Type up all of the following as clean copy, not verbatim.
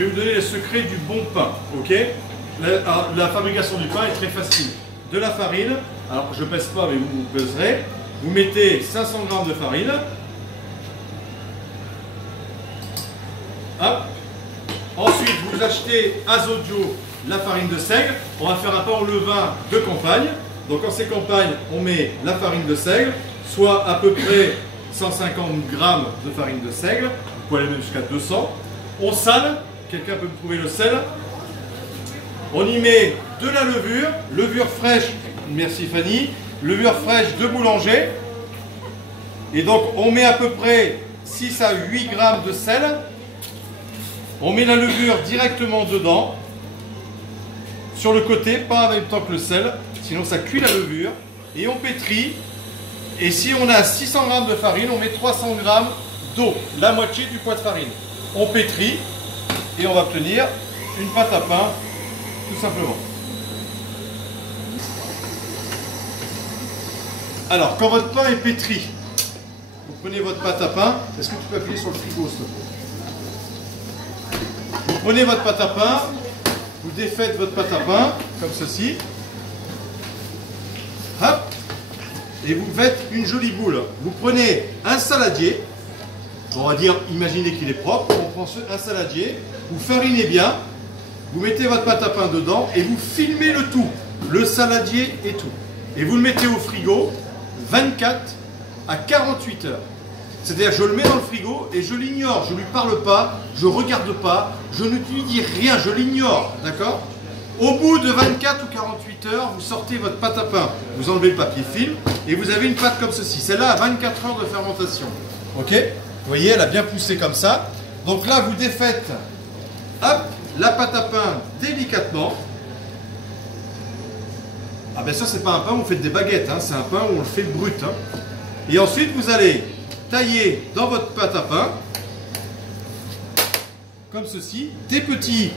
je vais vous donner les secrets du bon pain, ok? La fabrication du pain est très facile. De la farine, alors je ne pèse pas mais vous peserez, vous mettez 500 g de farine, hop. Ensuite vous achetez Azodio, la farine de seigle, on va faire un pain au levain de campagne, donc en ces campagnes on met la farine de seigle, soit à peu près 150 g de farine de seigle, vous pouvez aller même jusqu'à 200, on sale, quelqu'un peut me trouver le sel. On y met de la levure, levure fraîche, merci Fanny, levure fraîche de boulanger. Et donc on met à peu près 6 à 8 grammes de sel. On met la levure directement dedans, sur le côté, pas en même temps que le sel, sinon ça cuit la levure. Et on pétrit. Et si on a 600 grammes de farine, on met 300 grammes d'eau, la moitié du poids de farine. On pétrit et on va obtenir une pâte à pain. Tout simplement. Alors, quand votre pain est pétri, vous prenez votre pâte à pain. Est-ce que tu peux appuyer sur le frigo, s'il te plaît? Vous prenez votre pâte à pain, vous défaites votre pâte à pain, comme ceci. Hop. Et vous faites une jolie boule. Vous prenez un saladier. On va dire, imaginez qu'il est propre. On prend un saladier. Vous farinez bien. Vous mettez votre pâte à pain dedans et vous filmez le tout, le saladier et tout. Et vous le mettez au frigo 24 à 48 heures. C'est-à-dire je le mets dans le frigo et je l'ignore, je ne lui parle pas, je ne regarde pas, je ne lui dis rien, je l'ignore, d'accord? Au bout de 24 ou 48 heures, vous sortez votre pâte à pain, vous enlevez le papier film et vous avez une pâte comme ceci. Celle-là a 24 heures de fermentation. Ok? Vous voyez, elle a bien poussé comme ça. Donc là, vous défaites, hop, la pâte à pain délicatement. Ah ben ça c'est pas un pain où vous faites des baguettes, hein. C'est un pain où on le fait brut. Hein. Et ensuite vous allez tailler dans votre pâte à pain, comme ceci, des petits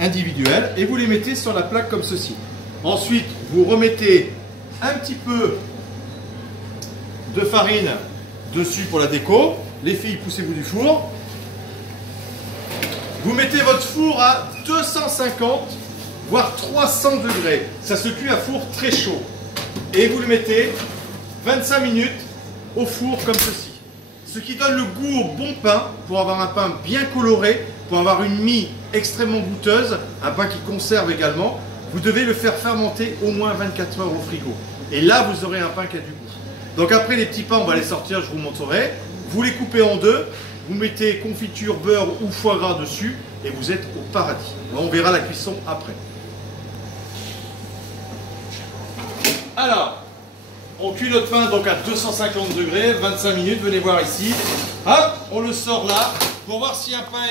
individuels et vous les mettez sur la plaque comme ceci. Ensuite vous remettez un petit peu de farine dessus pour la déco. Les filles, poussez-vous du four. Vous mettez votre four à 250 voire 300 degrés. Ça se cuit à four très chaud. Et vous le mettez 25 minutes au four comme ceci. Ce qui donne le goût au bon pain pour avoir un pain bien coloré, pour avoir une mie extrêmement goûteuse, un pain qui conserve également. Vous devez le faire fermenter au moins 24 heures au frigo. Et là, vous aurez un pain qui a du goût. Donc après les petits pains, on va les sortir, je vous montrerai. Vous les coupez en deux. Vous mettez confiture, beurre ou foie gras dessus et vous êtes au paradis. On verra la cuisson après. Alors, on cuit notre pain donc à 250 degrés, 25 minutes, venez voir ici. Hop, on le sort là pour voir si un pain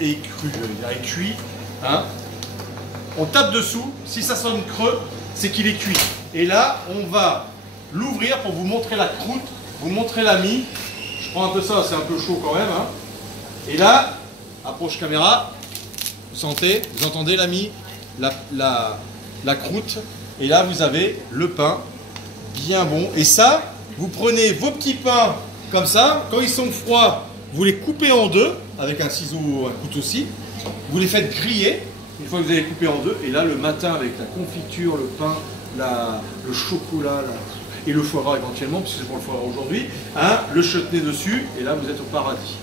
est cuit. Hein. On tape dessous, si ça sonne creux, c'est qu'il est cuit. Et là, on va l'ouvrir pour vous montrer la croûte, vous montrer la mie. Je prends un peu ça, c'est un peu chaud quand même. Hein. Et là, approche caméra, vous sentez, vous entendez la mie, la croûte. Et là, vous avez le pain bien bon. Et ça, vous prenez vos petits pains comme ça. Quand ils sont froids, vous les coupez en deux avec un ciseau, un couteau aussi. Vous les faites griller une fois que vous avez coupé en deux. Et là, le matin, avec la confiture, le pain, le chocolat, et le foie gras éventuellement, puisque c'est pour le foie gras aujourd'hui, hein, le chutney dessus, et là vous êtes au paradis.